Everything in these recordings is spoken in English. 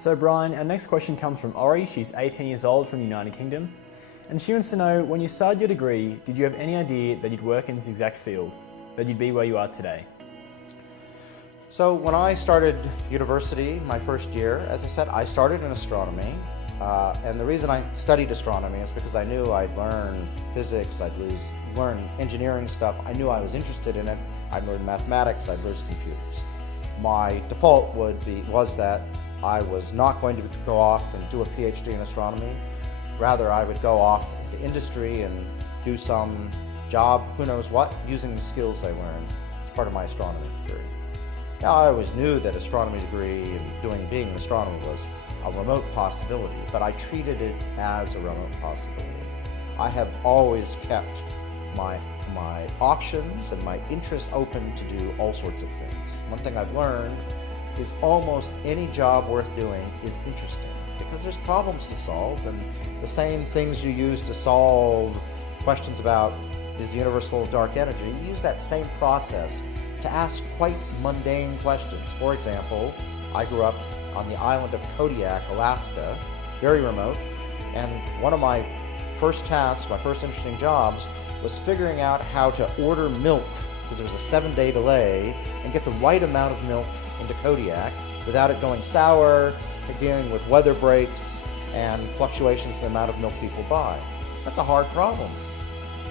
So Brian, our next question comes from Ori. She's 18 years old from the United Kingdom. And she wants to know, when you started your degree, did you have any idea that you'd work in this exact field, that you'd be where you are today? So when I started university, my first year, as I said, I started in astronomy. And the reason I studied astronomy is because I knew I'd learn physics, I'd learn engineering stuff. I knew I was interested in it. I'd learn mathematics, I'd learn computers. My default was that I was not going to go off and do a PhD in astronomy. Rather, I would go off to industry and do some job, who knows what, using the skills I learned as part of my astronomy degree. Now, I always knew that astronomy degree and being an astronomer was a remote possibility, but I treated it as a remote possibility. I have always kept my options and my interests open to do all sorts of things. One thing I've learned is almost any job worth doing is interesting because there's problems to solve, and the same things you use to solve questions about is the universe full of dark energy, you use that same process to ask quite mundane questions. For example, I grew up on the island of Kodiak, Alaska, very remote, and one of my first tasks, my first interesting jobs, was figuring out how to order milk, because there was a 7-day delay, and get the right amount of milk into Kodiak without it going sour, dealing with weather breaks and fluctuations in the amount of milk people buy. That's a hard problem.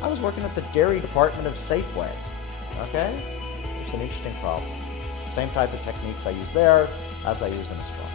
I was working at the dairy department of Safeway, okay? It's an interesting problem. Same type of techniques I use there as I use in astronomy.